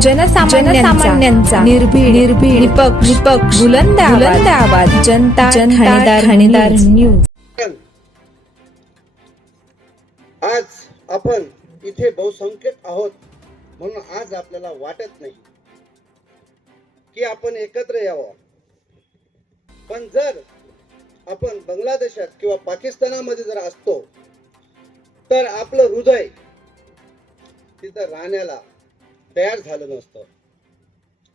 जनसामान्यांचा निर्भीड निपक्ष बुलंद आवाज जनता ठाणेदार न्यूज। आज आपण इथे बहुसंख्यक आहोत म्हणून आज आपल्याला वाटत नाही की आपण एकत्र यावं, पण जर आपण बांगलादेशात किंवा पाकिस्तानामध्ये जर असतो तर आपलं हृदय तिथं राहण्याला तयार झालं नसतं।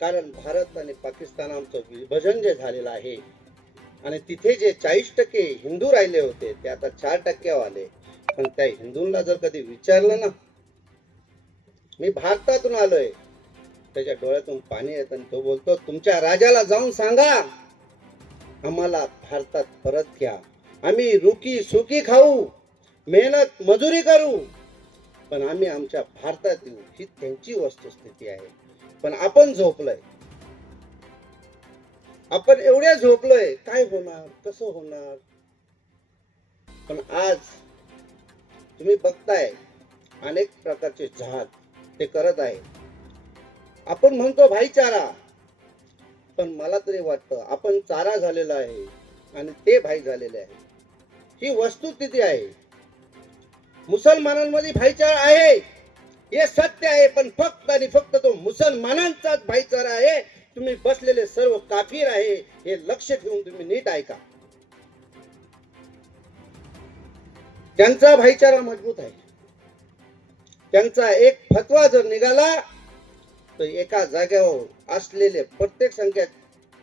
कारण भारत आणि पाकिस्तान आमचं विभाजन जे झालेलं आहे आणि तिथे जे 40% हिंदू राहिले होते ते आता 4% आले। पण त्या हिंदूंना जर कधी विचारलं ना, मी भारतातून आलोय, त्याच्या डोळ्यातून पाणी येतं आणि तो बोलतो तुमच्या राजाला जाऊन सांगा आम्हाला भारतात परत घ्या, आम्ही रुकी सुकी खाऊ, मेहनत मजुरी करू, पण आम्ही आमच्या भारतात येऊ, ही त्यांची वस्तुस्थिती आहे। पण आपण झोपलोय, आपण एवढ्या झोपलोय, काय होणार, कसं होणार। पण आज तुम्ही बघताय अनेक प्रकारचे जहाज ते करत आहे। आपण म्हणतो भाईचारा, पण मला तरी वाटतं आपण चारा झालेला आहे आणि ते भाई झालेले आहे, ही वस्तुस्थिती आहे। मुसलमानांमध्ये भाईचारा आहे हे सत्य आहे, पण फक्त आणि फक्त तो मुसलमानांचाच भाईचारा आहे। तुम्ही बसलेले सर्व काफिर आहे हे लक्ष ठेवून तुम्ही नीट ऐका। त्यांचा भाईचारा मजबूत आहे, त्यांचा एक फतवा जर निघाला तर एका जागेवर असलेले प्रत्येक संख्येत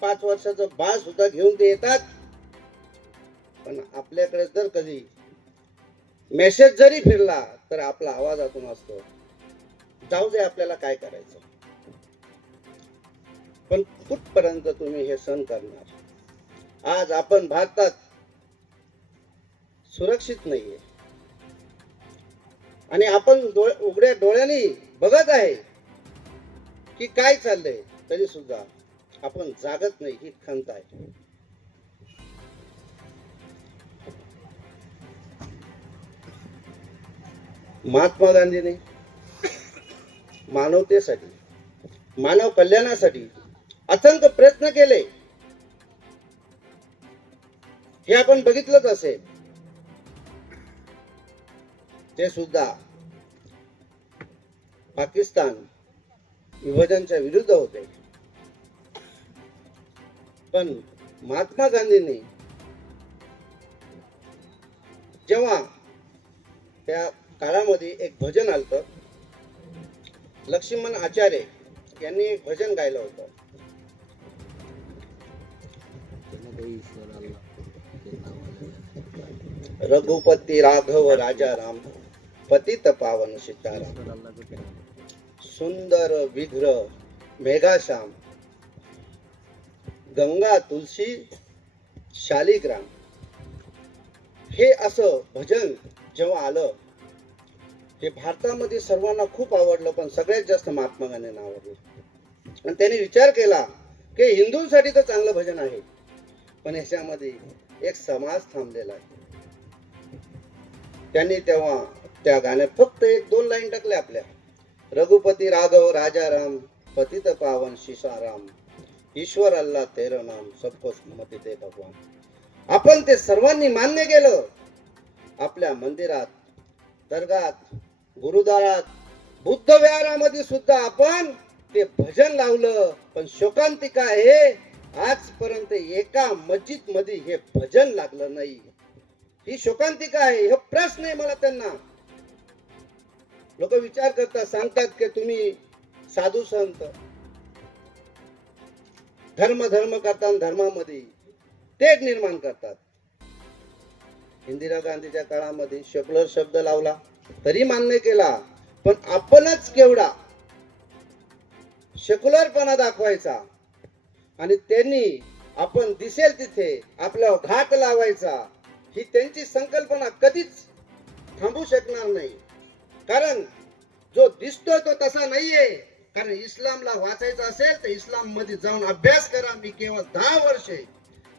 5 वर्षाचं बाळ सुद्धा घेऊन ते येतात। पण आपल्याकडे जर कधी मेसेज जरी फिरला तर आपला आवाजातून असतो जाऊ दे आपल्याला काय करायचं। पण कुठपर्यंत तुम्ही हे सहन करणार। आज आपण भारतात सुरक्षित नाहीये आणि आपण उघड्या डोळ्यांनी बघत आहे की काय चाललंय, तरी सुद्धा आपण जागत नाही, ही खंत आहे। महात्मा गांधींनी मानवतेसाठी, मानव कल्याणासाठी असंख्य प्रयत्न केले, हे आपण बघितलंच असेल। ते सुद्धा पाकिस्तान विभाजनाच्या विरुद्ध होते, पण महात्मा गांधींनी जेव्हा त्या काळामध्ये एक भजन आलतं, लक्ष्मण आचार्य यांनी एक भजन गायलं होतं, रघुपती राघव राजा राम पतित पावन सीताराम, सुंदर विग्रह मेघाश्याम, गंगा तुलसी शालिग्राम। हे असं भजन जेव्हा आलं हे भारतामध्ये सर्वांना खूप आवडलं, पण सगळ्यात जास्त महात्मा गांधींना आवडलं। आणि त्यांनी विचार केला की हिंदूंसाठी तर चांगलं भजन आहे, पण ह्याच्यामध्ये एक समाज थांबलेला आहे। त्यांनी तेव्हा त्या गाण्यात फक्त 1-2 लाईन टाकल्या आपल्या, रघुपती राघव राजा राम पतित पावन सीताराम, ईश्वर अल्लाह तेरा नाम सबको मती दे भगवान। आपण ते सर्वांनी मान्य केलं। आपल्या मंदिरात, दर्गात, गुरुद्वारात, बुद्ध विहारामध्ये सुद्धा आपण ते भजन लावलं, पण शोकांतिका आहे आजपर्यंत एका मस्जिद मध्ये हे भजन लागलं नाही। ही शोकांतिका आहे, हा प्रश्न आहे मला त्यांना। लोक विचार करतात, सांगतात की तुम्ही साधू संत धर्म करतात, धर्मामध्ये तेढ निर्माण करतात। इंदिरा गांधीच्या काळामध्ये सेक्युलर शब्द लावला तरी मान्य केला, पण आपणच केवढा सेक्युलरपणा दाखवायचा आणि त्यांनी आपण दिसेल तिथे आपल्यावर घात लावायचा, ही त्यांची संकल्पना कधीच थांबू शकणार नाही। कारण जो दिसतो तो तसा नाहीये। कारण इस्लामला वाचायचं असेल तर इस्लाम मध्ये जाऊन अभ्यास करा। मी केवळ 10 वर्षे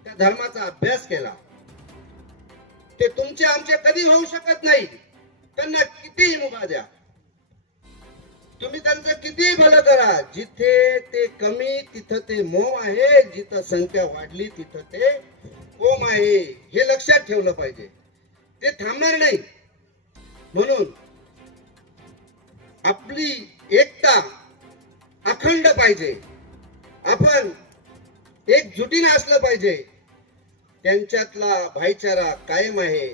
त्या धर्माचा अभ्यास केला। ते तुमचे आमचे कधी होऊ शकत नाही, त्यांना कितीही मुभा द्या। तुम्ही त्यांचं किती भलं करा, जिथे ते कमी तिथं ते मोह आहे, जिथं संख्या वाढली तिथं ते कोम आहे, हे लक्षात ठेवलं पाहिजे. ते थांबणार नाही. म्हणून आपली एकता अखंड पाहिजे. आपण एकजुटीने असलं पाहिजे. त्यांच्यातला भाईचारा कायम आहे,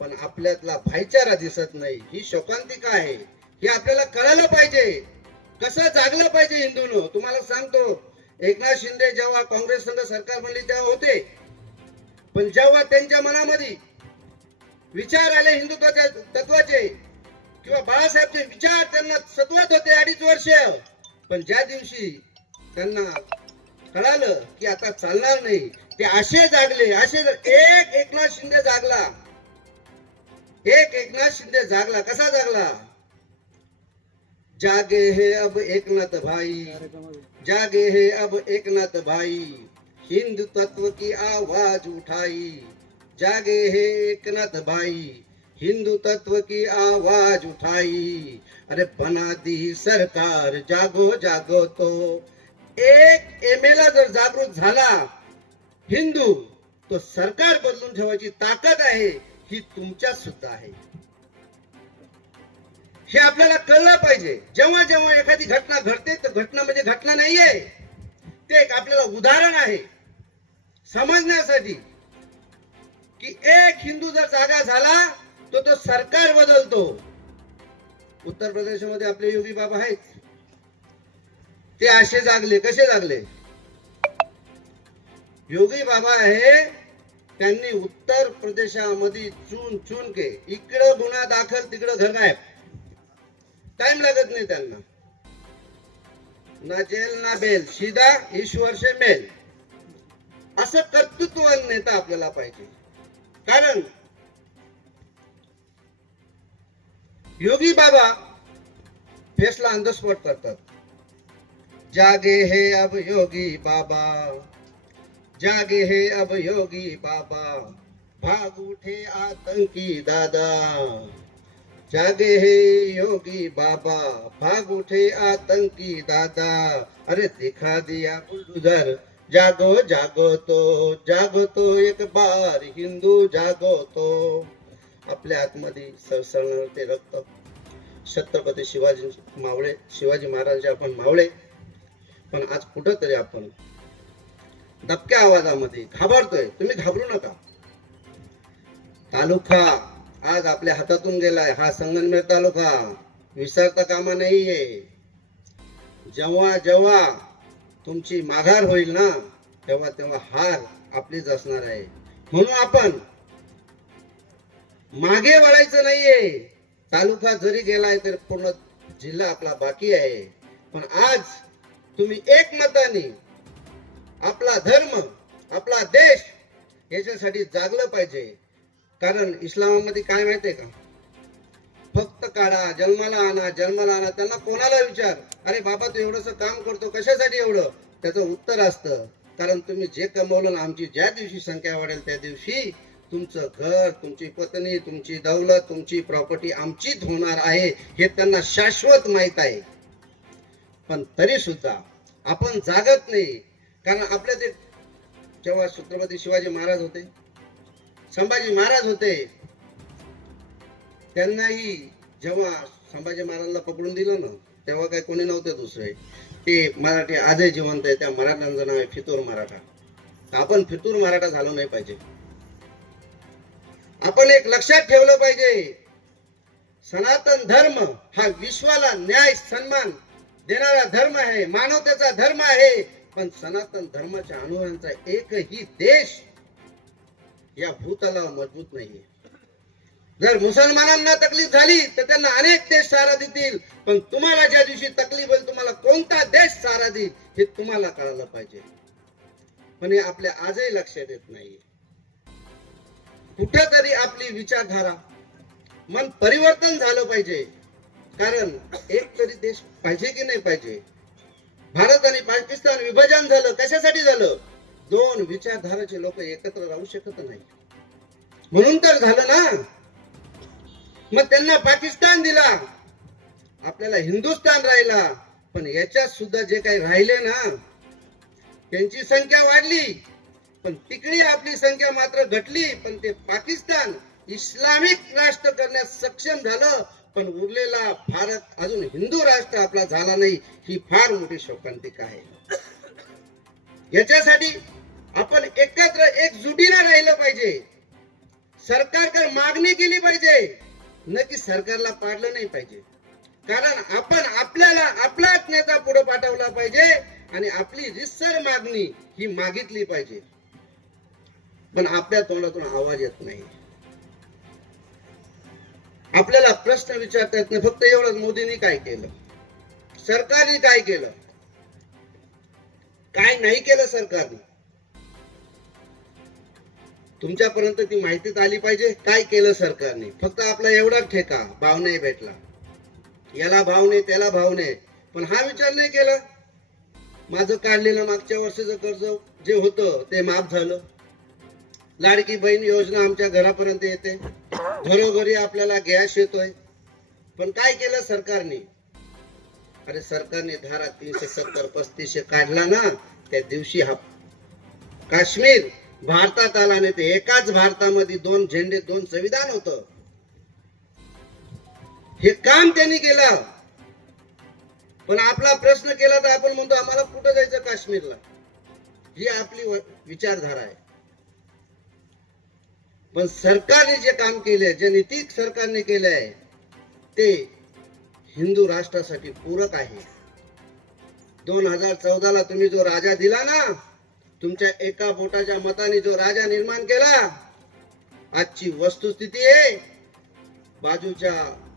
पण आपल्यातला भाईचारा दिसत नाही. ही शोकांतिका आहे. हे आपल्याला कळायला पाहिजे. कसं जागलं पाहिजे हिंदूनं. तुम्हाला सांगतो, एकनाथ शिंदे जेव्हा काँग्रेस संघ सरकार बनली तेव्हा होते, पण जेव्हा त्यांच्या मनामध्ये विचार आले हिंदुत्वाच्या तत्वाचे किंवा बाळासाहेबचे विचार त्यांना सत्वत होते 2.5 वर्ष, पण ज्या दिवशी त्यांना कळालं की आता चालणार नाही, ते असे जागले. असे एक एकनाथ शिंदे जागला. एक एकनाथ शिंदे जागला. कसा जागला? जागे है अब एकनाथ भाई, जागे है अब एकनाथ भाई, हिंदू तत्व की आवाज उठाई. जागे है एकनाथ भाई, हिंदू तत्व की आवाज उठाई. अरे बना दी सरकार, जागो जागो. तो एक एमएला जर जागृत झाला हिंदू, तो सरकार बदलून ठेवायची ताकद आहे. ही तुमच्यात सुद्धा आहे. हे आपल्याला कळलं पाहिजे. जेव्हा जेव्हा एखादी घटना घडते, तर घटना म्हणजे घटना नाहीये, ते एक आपल्याला उदाहरण आहे समजण्यासाठी की एक हिंदू जर जागा झाला तो तो सरकार बदलतो. उत्तर प्रदेशमध्ये आपले योगी बाबा आहेत, ते असे जागले. कसे जागले? योगी बाबा आहे, त्यांनी उत्तर प्रदेशामध्ये चून चून के इकडं गुन्हा दाखल तिकडं घर गायब. टाइम लागत नाही त्यांना. ना जेल ना बेल, सीधा ईश्वर से मेल. असं कर्तृत्ववान नेता आपल्याला पाहिजे. कारण योगी बाबा फैसला ऑन द स्पॉट करतात. जागे है अब योगी बाबा, जागे है अब योगी बाबा, भाग उठे आतंकी दादा. जागे है योगी बाबा, भाग उठे आतंकी दादा. अरे दिखा दिया बुलडोजर, जागो जागो तो एक बार हिंदू जागो तो. आपल्या आतमध्ये सळसळणार ते रक्त. छत्रपती शिवाजी महाराजांचे आपण मावळे, पण आज कुठंतरी आपण दबक्या आवाजामध्ये घाबरतोय. तुम्ही घाबरू नका. तालुका आज आपल्या हातातून गेलाय. हा संगमनेर तालुका विसरता कामा नाहीये. जेव्हा जेव्हा तुमची माघार होईल ना, तेव्हा तेव्हा हार आपलीच असणार आहे. म्हणून आपण मागे वळायचं नाहीये. तालुका जरी गेलाय तर पूर्ण जिल्हा आपला बाकी आहे. पण आज तुम्ही एकमताने आपला धर्म, आपला देश याच्यासाठी जागलं पाहिजे. कारण इस्लामामध्ये काय माहितीये का? फक्त काढा, जन्माला आणा, जन्माला आणा. त्यांना कोणाला विचार, अरे बाबा तू एवढंसं काम करतो कशासाठी एवढं? त्याचं उत्तर असतं, कारण तुम्ही जे कमवलं ना, आमची ज्या दिवशी संख्या वाढेल त्या दिवशी तुमचं घर, तुमची पत्नी, तुमची दौलत, तुमची प्रॉपर्टी आमचीच होणार आहे. हे त्यांना शाश्वत माहित आहे. पण तरी सुद्धा आपण जागत नाही. कारण आपल्या ते जेव्हा छत्रपती शिवाजी महाराज होते, संभाजी महाराज होते, त्यांनाही जेव्हा संभाजी महाराजांना पकडून दिलं ना, तेव्हा काही कोणी नव्हते दुसरे. ते मराठी आजही जिवंत आहे. त्या मराठ्यांचं नाव आहे फितूर मराठा. आपण फितूर मराठा झालो नाही पाहिजे. आपण एक लक्षात ठेवलं पाहिजे, सनातन धर्म हा विश्वाला न्याय सन्मान देणारा धर्म आहे, मानवतेचा धर्म आहे. पण सनातन धर्माच्या अनुयायांचा एकही देश या भूतलावर मजबूत नाहीये. जर मुसलमानांना तकलीफ झाली तर त्यांना अनेक देश सहारा देतील, पण तुम्हाला ज्या दिवशी तकलीफ होईल तुम्हाला कोणता देश सहारा देईल हे तुम्हाला कळायला पाहिजे. पण हे आपल्या आजही लक्षात येत नाही. कुठेतरी आपली विचारधारा, मन परिवर्तन झालं पाहिजे. कारण एक तरी देश पाहिजे की नाही पाहिजे? भारत आणि पाकिस्तान विभाजन झालं, कशासाठी झालं? दोन विचारधाराचे लोक एकत्र राहू शकत नाही म्हणून तर झालं ना. मग त्यांना पाकिस्तान दिला, आपल्याला हिंदुस्थान राहिला, पण याच्यात सुद्धा जे काही राहिले ना त्यांची संख्या वाढली, पण तिकडे आपली संख्या मात्र घटली. पण ते पाकिस्तान इस्लामिक राष्ट्र करण्यास सक्षम झालं, पण उरलेला भारत अजून हिंदू राष्ट्र आपला झाला नाही. ही फार मोठी शोकांतिका आहे. याच्यासाठी आपण एकत्र एकजुटीने राहिलं पाहिजे. सरकारकडे मागणी केली पाहिजे, न की सरकारला पाडलं नाही पाहिजे. कारण आपण आपल्याला आपलाच नेता पुढे पाठवला पाहिजे आणि आपली रितसर मागणी ही मागितली पाहिजे. पण आपल्या तोंडातून आवाज येत नाही. आपल्याला प्रश्न विचारता येत नाही. फक्त एवढं, मोदींनी काय केलं, सरकारने काय केलं, काय नाही केलं सरकारने. तुमच्यापर्यंत ती माहितीच आली पाहिजे काय केलं सरकारने. फक्त आपला एवढाच ठेका, भाव नाही भेटला, याला भाव नाही त्याला भाव नाही, पण हा विचार नाही केला माझं काढलेलं मागच्या वर्षाचं कर्ज जे होतं ते माफ झालं, लाडकी बहीण योजना आमच्या घरापर्यंत येते, घरोघरी आपल्याला गॅस येतोय. पण काय केलं सरकारने? अरे सरकारने धारा 370 3500 काढला ना, त्या दिवशी हा काश्मीर भारतात आला नाही. ते एकाच भारतामध्ये 2 झेंडे 2 संविधान होतं. हे काम त्यांनी केलं. पण आपला प्रश्न केला तर आपण म्हणतो आम्हाला कुठं जायचं काश्मीरला. ही आपली विचारधारा आहे. पण सरकारने जे काम केले, जे नीती सरकारने केले आहे ते हिंदू राष्ट्रासाठी पूरक आहे. 2014 ला तुम्ही जो राजा दिला ना, तुमच्या एका बोटाच्या मताने जो राजा निर्माण केला, आजची वस्तुस्थिती आहे बाजूच्या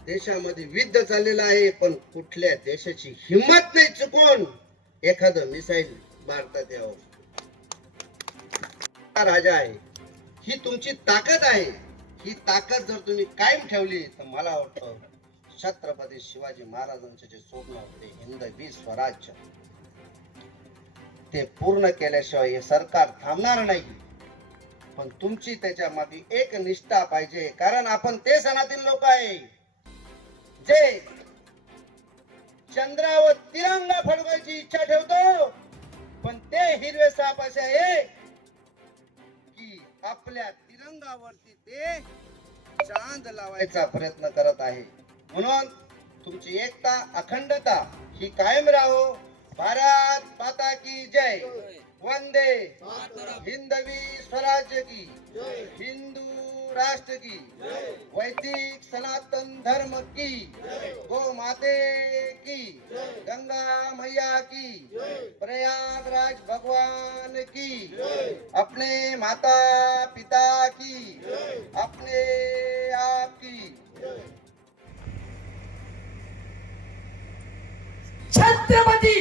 देशामध्ये युद्ध चाललेलं आहे, पण कुठल्या देशाची हिंमत नाही चुकून एखादं मिसाईल भारतात यावं. राजा आहे, ही तुमची ताकद आहे. ही ताकद जर तुम्ही कायम ठेवली तर मला वाटतं छत्रपती शिवाजी महाराजांचे जे स्वप्न होते हिंदवी स्वराज्य, ते पूर्ण केल्याशिवाय हे सरकार थांबणार नाही. पण तुमची त्याच्या मागे एक निष्ठा पाहिजे. कारण आपण ते सनातन लोक आहे जे चंद्रावर तिरंगा फडकवायची इच्छा ठेवतो, पण ते हिरवे साप असे आहे की आपल्या तिरंगावरती ते चांद लावायचा प्रयत्न करत आहे. म्हणून तुमची एकता अखंडता ही कायम राहो. भारत माता की जय. वंदे हिंदवी स्वराज्य की, हिंदू राष्ट्र की, वैदिक सनातन धर्म की, गो माते की, गंगा मैया की, प्रयागराज भगवान की, अपने माता पिता की, अपने आप की. छत्रपती